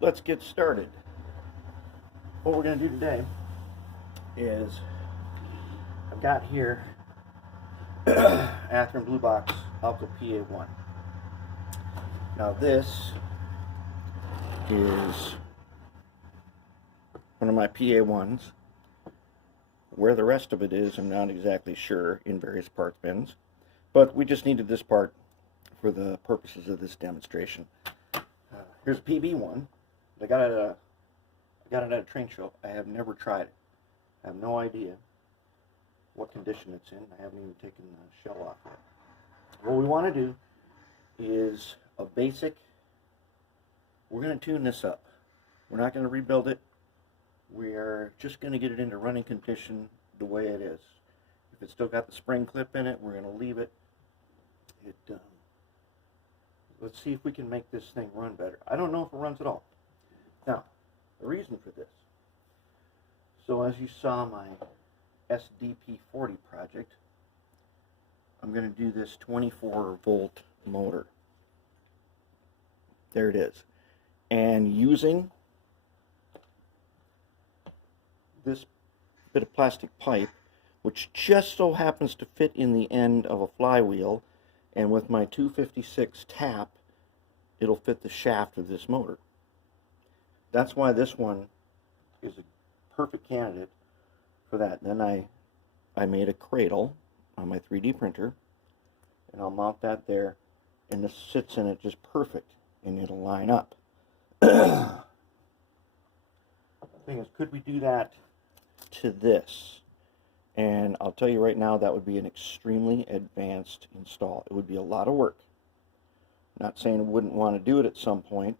let's get started. What we're going to do today is I've got here Athearn Blue Box Alco PA-1. Now this is one of my PA-1s. Where the rest of it is, I'm not exactly sure, in various parts bins. But we just needed this part for the purposes of this demonstration. Here's a PB1. I got it at a train show. I have never tried it. I have no idea what condition it's in. I haven't even taken the shell off yet. What we want to do is a basic. We're going to tune this up. We're not going to rebuild it. We're just going to get it into running condition the way it is. If it's still got the spring clip in it, we're going to leave it. Let's see if we can make this thing run better. I don't know if it runs at all. Now, the reason for this. So as you saw my SDP40 project, I'm going to do this 24 volt motor. There it is. And using this bit of plastic pipe, which just so happens to fit in the end of a flywheel, and with my 256 tap, it'll fit the shaft of this motor. That's why this one is a perfect candidate for that. Then I made a cradle on my 3D printer, and I'll mount that there, and this sits in it just perfect, and it'll line up. The thing is, could we do that to this? And I'll tell you right now, that would be an extremely advanced install. It would be a lot of work. Not saying I wouldn't want to do it at some point.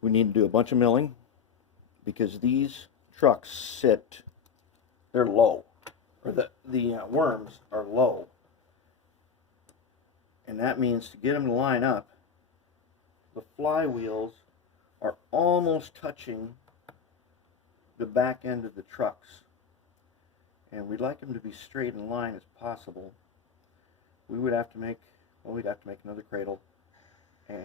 We need to do a bunch of milling because these trucks sit, they're low, or the worms are low. And that means to get them to line up, the flywheels are almost touching the back end of the trucks. And we'd like them to be straight in line as possible. We would have to make, well, we'd have to make another cradle and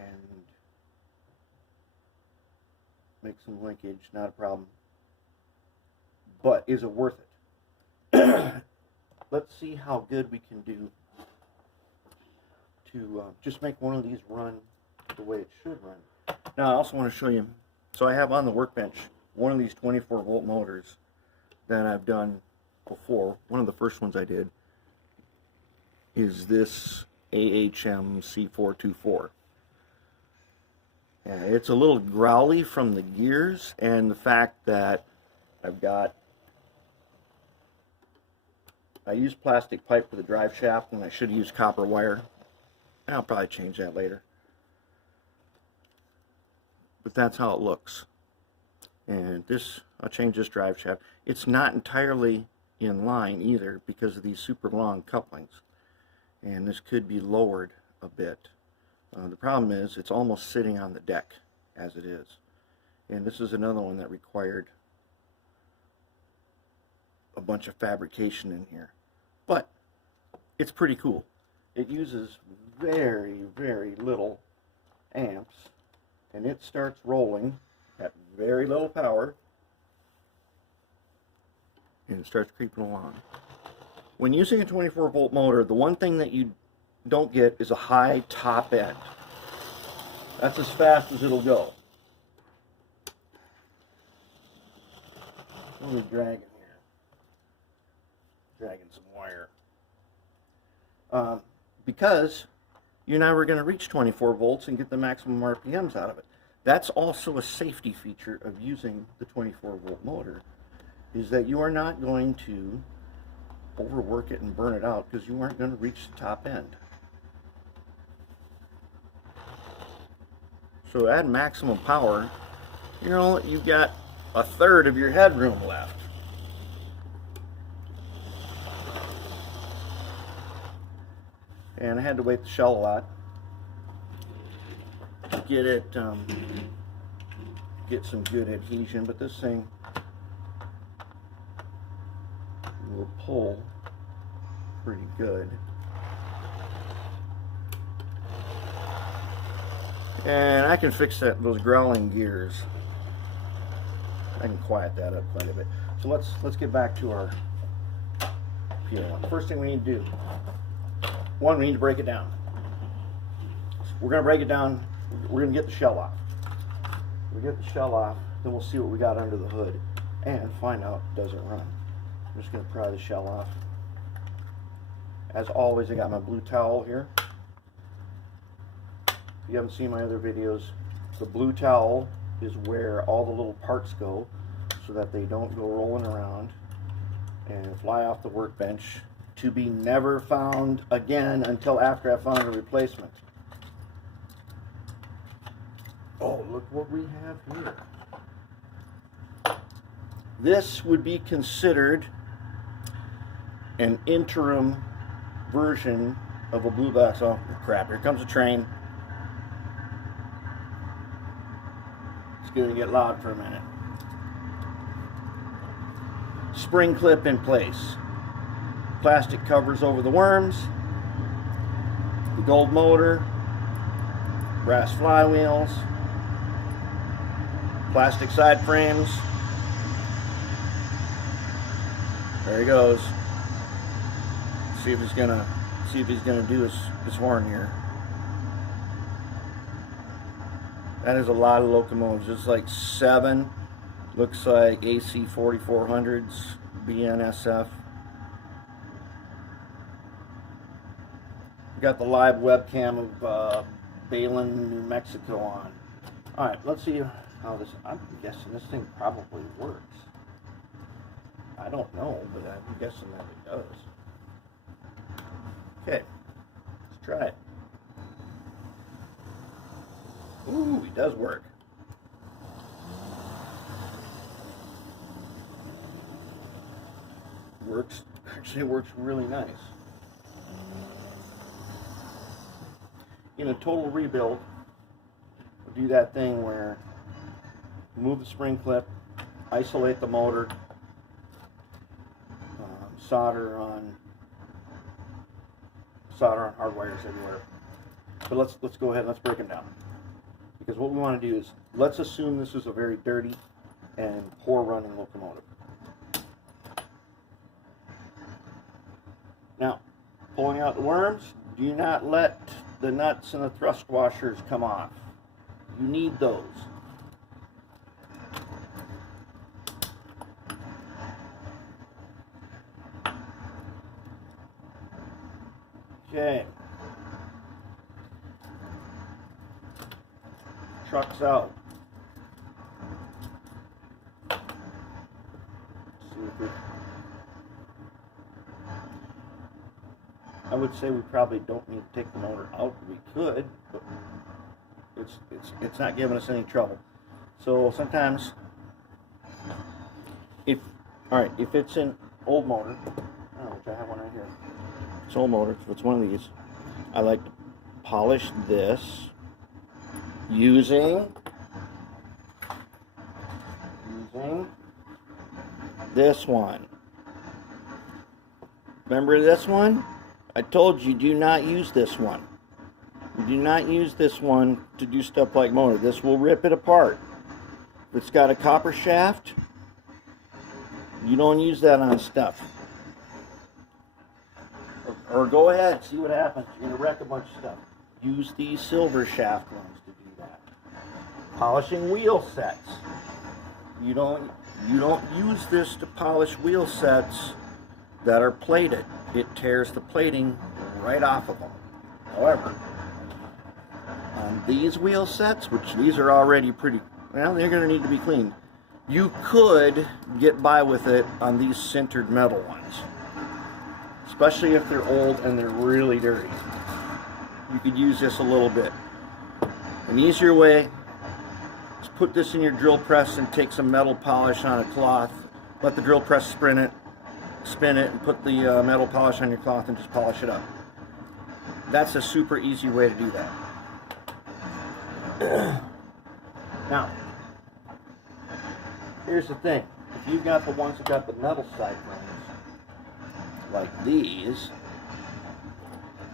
make some linkage, not a problem. But is it worth it? Let's see how good we can do to just make one of these run the way it should run. Now I also want to show you, so I have on the workbench one of these 24 volt motors that I've done before. One of the first ones I did is this AHM C424. And it's a little growly from the gears and the fact that I use plastic pipe for the drive shaft when I should use copper wire. I'll probably change that later. But that's how it looks. And this, I'll change this drive shaft. It's not entirely in line either because of these super long couplings, and this could be lowered a bit. The problem is it's almost sitting on the deck as it is, and this is another one that required a bunch of fabrication in here, but it's pretty cool. It uses very, very little amps, and it starts rolling at very little power, and it starts creeping along. When using a 24 volt motor, the one thing that you don't get is a high top end. That's as fast as it'll go. What are we dragging here? Dragging some wire. Because you're never going to reach 24 volts and get the maximum RPMs out of it. That's also a safety feature of using the 24 volt motor, is that you are not going to overwork it and burn it out because you aren't going to reach the top end. So at maximum power, you've got a third of your headroom left. And I had to weight the shell a lot to get it, get some good adhesion, but this thing will pull pretty good. And I can fix those growling gears. I can quiet that up quite a bit. So let's get back to our PA-1. First thing we need to do, one, we need to break it down. So we're going to break it down. We're going to get the shell off. We get the shell off, then we'll see what we got under the hood and find out does it run. I'm just going to pry the shell off. As always, I got my blue towel here. If you haven't seen my other videos, the blue towel is where all the little parts go so that they don't go rolling around and fly off the workbench to be never found again until after I found a replacement. Oh, look what we have here. This would be considered an interim version of a blue box. Oh crap, here comes a train. It's going to get loud for a minute. Spring clip in place. Plastic covers over the worms. The gold motor. Brass flywheels. Plastic side frames. There he goes. See if he's gonna do his horn here. That is a lot of locomotives. It's like 7. Looks like AC 4400s, BNSF. Got the live webcam of Balen, New Mexico on. All right, let's see how this. I'm guessing this thing probably works. I don't know, but I'm guessing that it does. Okay, let's try it. Ooh, it does work. Works, actually works really nice. In a total rebuild, we'll do that thing where remove the spring clip, isolate the motor, solder on hard wires everywhere. But let's go ahead and let's break them down. Because what we want to do is, let's assume this is a very dirty and poor running locomotive. Now, pulling out the worms, do not let the nuts and the thrust washers come off. You need those. Okay. Truck's out. I would say we probably don't need to take the motor out. We could, but it's not giving us any trouble. So sometimes, if it's an old motor, which I have one right here. It's an old motor. If it's one of these, I like to polish this using this one. Remember this one? I told you, do not use this one. You do not use this one to do stuff like motor. This will rip it apart. If it's got a copper shaft, you don't use that on stuff. Or go ahead, see what happens. You're going to wreck a bunch of stuff. Use these silver shaft ones to do that. Polishing wheel sets. You don't use this to polish wheel sets that are plated. It tears the plating right off of them. However, on these wheel sets, which these are already pretty, well, they're going to need to be cleaned. You could get by with it on these sintered metal ones, especially if they're old and they're really dirty. You could use this a little bit. An easier way is put this in your drill press and take some metal polish on a cloth. Let the drill press spin it, and put the metal polish on your cloth and just polish it up. That's a super easy way to do that. Now, here's the thing. If you've got the ones that got the metal side frames, like these,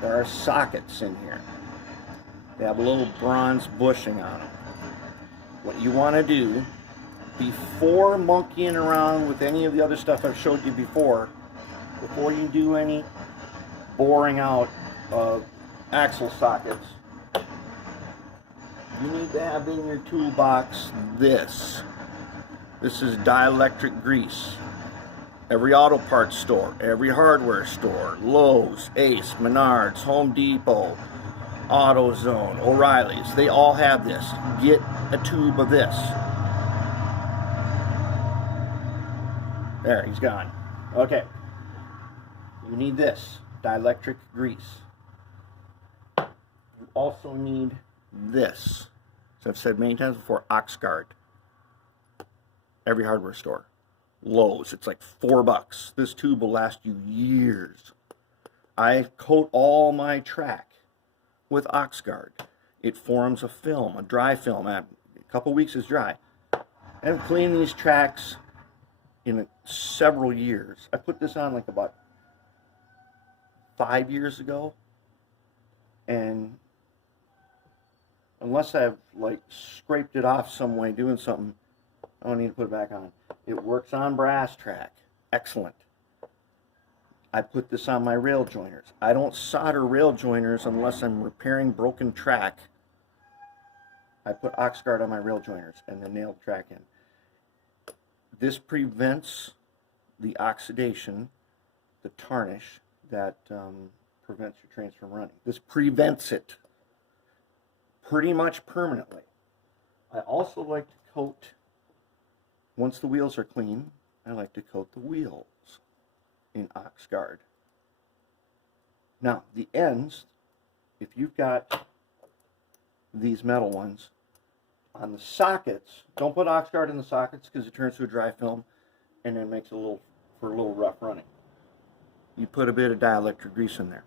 there are sockets in here. They have a little bronze bushing on them. What you want to do, before monkeying around with any of the other stuff I've showed you before you do any boring out of axle sockets, you need to have in your toolbox this. This is dielectric grease. Every auto parts store, every hardware store, Lowe's, Ace, Menards, Home Depot, AutoZone, O'Reilly's, they all have this. Get a tube of this. There, he's gone. Okay. You need this, dielectric grease. You also need this. As I've said many times before, Oxguard. Every hardware store. Lowe's, it's like $4. This tube will last you years. I coat all my track with Oxguard. It forms a film, a dry film. A couple weeks is dry. I've cleaned these tracks in several years. I put this on like about 5 years ago, and unless I've like scraped it off some way doing something, I don't need to put it back on. It works on brass track. Excellent. I put this on my rail joiners. I don't solder rail joiners unless I'm repairing broken track. I put Oxguard on my rail joiners and then nail the track in. This prevents the oxidation, the tarnish that prevents your trains from running. This prevents it pretty much permanently. I also like to coat, once the wheels are clean, I like to coat the wheels in Oxguard. Now, the ends, if you've got these metal ones, on the sockets, don't put Oxguard in the sockets because it turns to a dry film and then makes it a little rough running. You put a bit of dielectric grease in there.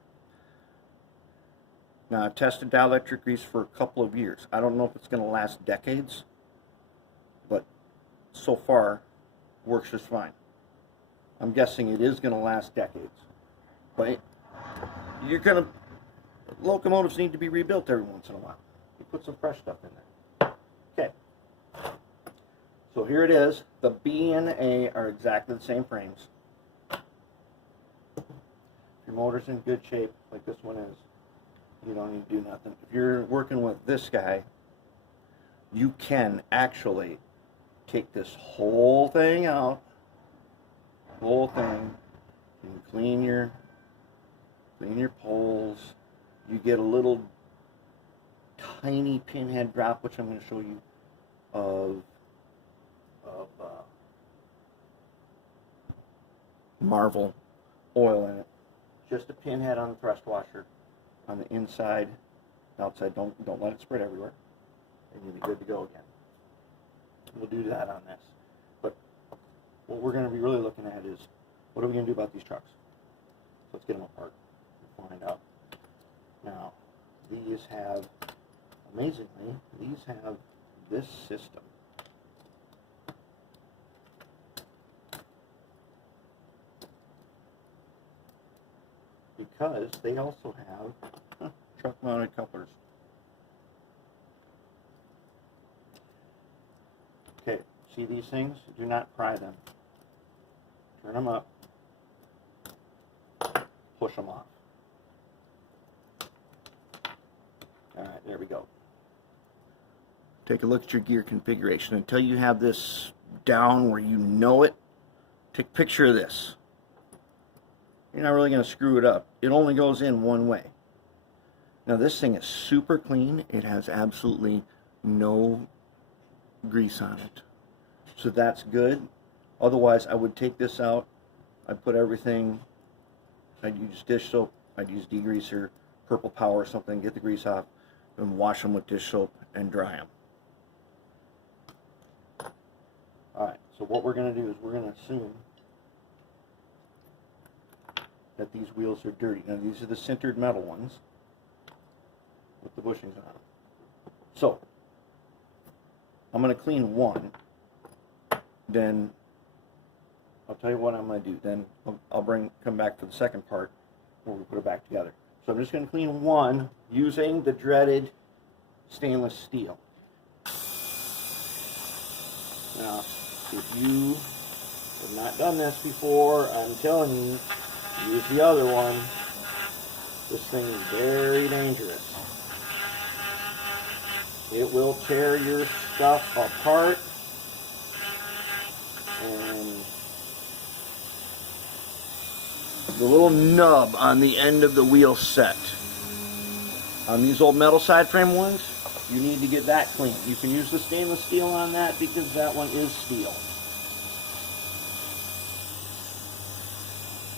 Now, I've tested dielectric grease for a couple of years. I don't know if it's going to last decades, but so far, works just fine. I'm guessing it is going to last decades. But locomotives need to be rebuilt every once in a while. You put some fresh stuff in there. Okay. So here it is. The B and A are exactly the same frames. If your motor's in good shape, like this one is, you don't need to do nothing. If you're working with this guy, you can actually take this whole thing out, and clean your poles. You get a little tiny pinhead drop, which I'm going to show you, of Marvel oil in it. Just a pinhead on the thrust washer, on the inside, outside. Don't let it spread everywhere, and you'll be good to go again. We'll do that on this. But what we're going to be really looking at is, what are we going to do about these trucks? So let's get them apart and find out. Now, these have, amazingly, these have this system. Because they also have truck-mounted couplers. Okay, see these things? Do not pry them. Turn them up. Push them off. Alright, there we go. Take a look at your gear configuration. Until you have this down where you know it, take a picture of this. You're not really going to screw it up. It only goes in one way. Now this thing is super clean. It has absolutely no grease on it. So that's good. Otherwise, I would take this out. I'd put everything. I'd use dish soap. I'd use degreaser, Purple Power or something, get the grease off, and wash them with dish soap and dry them. Alright, so what we're going to do is we're going to assume that these wheels are dirty. Now these are the sintered metal ones with the bushings on them. So I'm going to clean one, then I'll tell you what I'm going to do. Then I'll come back for the second part where we put it back together. So I'm just going to clean one using the dreaded stainless steel. Now, if you have not done this before, I'm telling you, use the other one. This thing is very dangerous. It will tear your stuff apart, and the little nub on the end of the wheel set on these old metal side frame ones, you need to get that clean. You can use the stainless steel on that because that one is steel.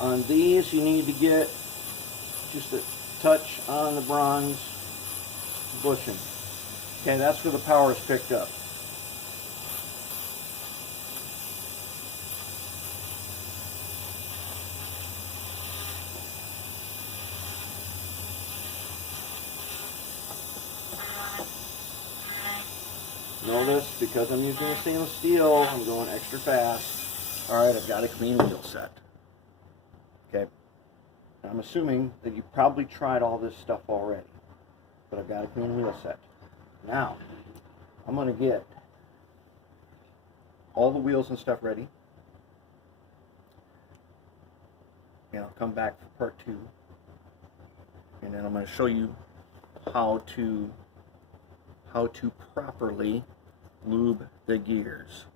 On these, you need to get just a touch on the bronze bushing. Okay, that's where the power is picked up. Notice, because I'm using a stainless steel, I'm going extra fast. Alright, I've got a clean wheel set. Okay, I'm assuming that you probably tried all this stuff already, but I've got a clean wheel set. Now, I'm going to get all the wheels and stuff ready, and I'll come back for part 2, and then I'm going to show you how to properly lube the gears.